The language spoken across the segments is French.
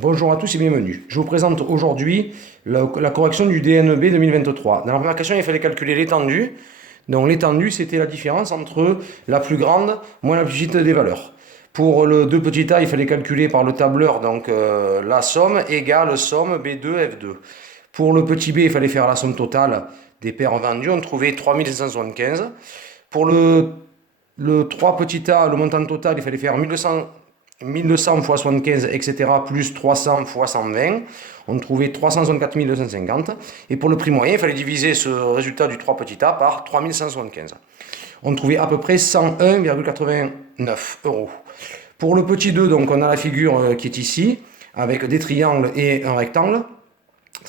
Bonjour à tous et bienvenue. Je vous présente aujourd'hui la correction du DNB 2023. Dans la première question, il fallait calculer l'étendue. Donc l'étendue, c'était la différence entre la plus grande moins la plus petite des valeurs. Pour le 2 petit a, il fallait calculer par le tableur donc la somme égale somme B2 F2. Pour le petit b, il fallait faire la somme totale des paires vendues. On trouvait 3575. Pour le 3 petit a, le montant total, il fallait faire 1200 fois 75, etc., plus 300 fois 120, on trouvait 364 250. Et pour le prix moyen, il fallait diviser ce résultat du 3 petit a par 3175. On trouvait à peu près 101,89 euros. Pour le petit 2, donc on a la figure qui est ici, avec des triangles et un rectangle.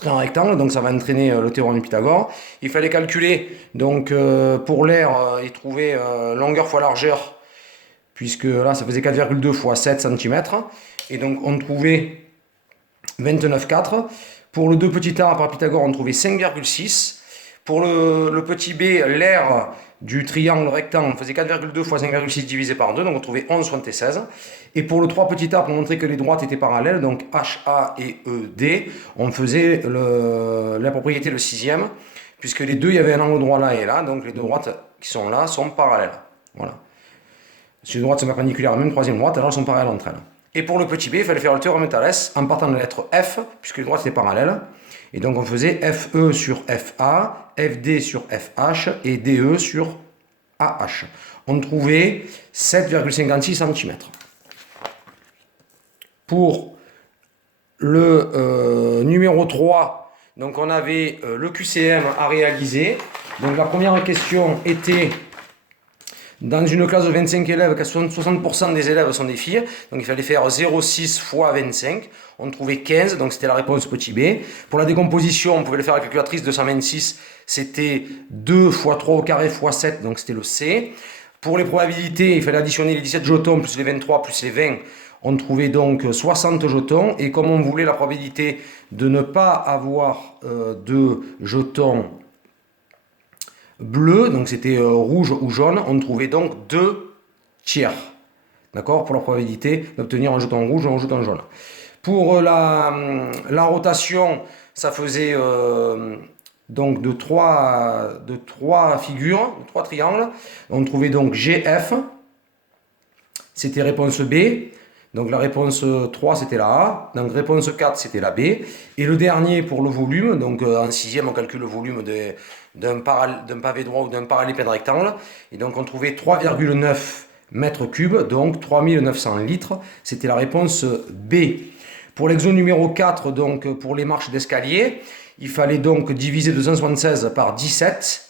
Un rectangle, donc ça va entraîner le théorème de Pythagore. Il fallait calculer, donc pour l'air, et trouver longueur fois largeur, puisque là ça faisait 4,2 fois 7 cm, et donc on trouvait 29,4. Pour le 2 petit a par Pythagore, on trouvait 5,6. Pour le petit b, l'aire du triangle rectangle, on faisait 4,2 fois 5,6 divisé par 2, donc on trouvait 11,76. Et pour le 3 petit a, pour montrer que les droites étaient parallèles, donc HA et ED, on faisait la propriété le sixième, puisque les deux, il y avait un angle droit là et là, donc les deux droites qui sont là sont parallèles. Voilà. Si les droites sont perpendiculaires à la même troisième droite, alors elles sont parallèles entre elles. Et pour le petit b, il fallait faire le théorème de Thalès en partant de la lettre F, puisque les droites étaient parallèles. Et donc on faisait FE sur FA, FD sur FH et DE sur AH. On trouvait 7,56 cm. Pour le numéro 3, donc on avait le QCM à réaliser. Donc la première question était: dans une classe de 25 élèves, 60% des élèves sont des filles, donc il fallait faire 0,6 fois 25, on trouvait 15, donc c'était la réponse petit b. Pour la décomposition, on pouvait le faire à la calculatrice, 226, c'était 2 fois 3 au carré fois 7, donc c'était le C. Pour les probabilités, il fallait additionner les 17 jetons plus les 23 plus les 20, on trouvait donc 60 jetons, et comme on voulait la probabilité de ne pas avoir de jetons bleu, donc c'était rouge ou jaune, on trouvait donc 2 tiers. D'accord? Pour la probabilité d'obtenir un jeton rouge ou un jeton jaune. Pour la rotation, ça faisait donc de 3 figures, de 3 triangles. On trouvait donc GF, c'était réponse B. Donc la réponse 3 c'était la A, donc réponse 4 c'était la B, et le dernier pour le volume, donc en sixième on calcule le volume d'un pavé droit ou d'un parallélépipède rectangle, et donc on trouvait 3,9 mètres cubes, donc 3900 litres, c'était la réponse B. Pour l'exo numéro 4, donc pour les marches d'escalier, il fallait donc diviser 276 par 17,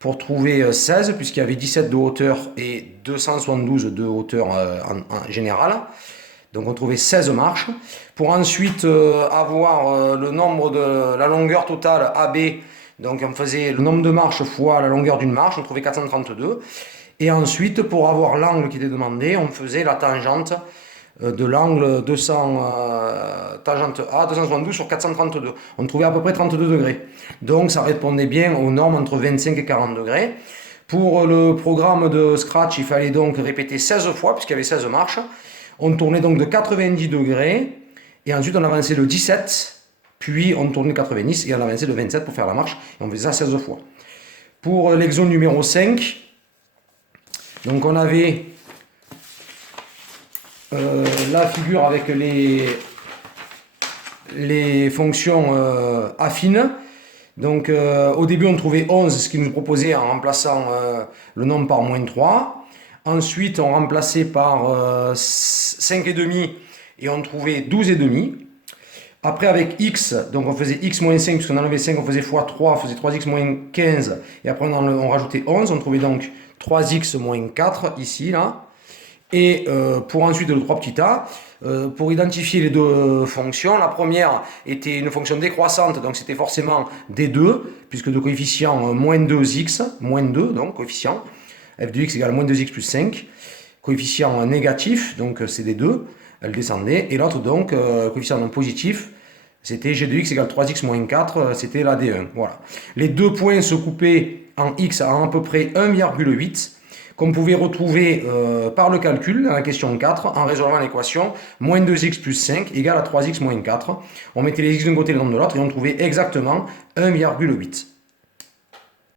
pour trouver 16, puisqu'il y avait 17 de hauteur et 272 de hauteur en général. Donc on trouvait 16 marches. Pour ensuite avoir le nombre de la longueur totale AB, donc on faisait le nombre de marches fois la longueur d'une marche, on trouvait 432. Et ensuite, pour avoir l'angle qui était demandé, on faisait la tangente de l'angle 200, tangente A, 272 sur 432. On trouvait à peu près 32 degrés. Donc ça répondait bien aux normes entre 25 et 40 degrés. Pour le programme de Scratch, il fallait donc répéter 16 fois, puisqu'il y avait 16 marches. On tournait donc de 90 degrés, et ensuite on avançait de 17, puis on tournait de 90, et on avançait de 27 pour faire la marche, et on faisait ça 16 fois. Pour l'exo numéro 5, donc on avait la figure avec les fonctions affines. Donc au début on trouvait 11, ce qui nous proposait en remplaçant le nombre par moins 3. Ensuite on remplaçait par 5,5 et on trouvait 12,5. Après avec x, donc on faisait x moins 5, puisqu'on enlevait 5, on faisait x 3, on faisait 3x moins 15, et après on rajoutait 11, on trouvait donc 3x moins 4 ici, là. Et pour ensuite le 3 petit a, pour identifier les deux fonctions, la première était une fonction décroissante, donc c'était forcément D2, puisque de coefficient moins 2x, moins 2, donc coefficient, f de x égale moins 2x plus 5, coefficient négatif, donc c'est D2, elle descendait, et l'autre donc, coefficient non positif, c'était g de x égale 3x moins 4, c'était la D1, voilà. Les deux points se coupaient en x à peu près 1,8, qu'on pouvait retrouver par le calcul dans la question 4 en résolvant l'équation moins 2x plus 5 égale à 3x moins 4. On mettait les x d'un côté et les nombres de l'autre et on trouvait exactement 1,8.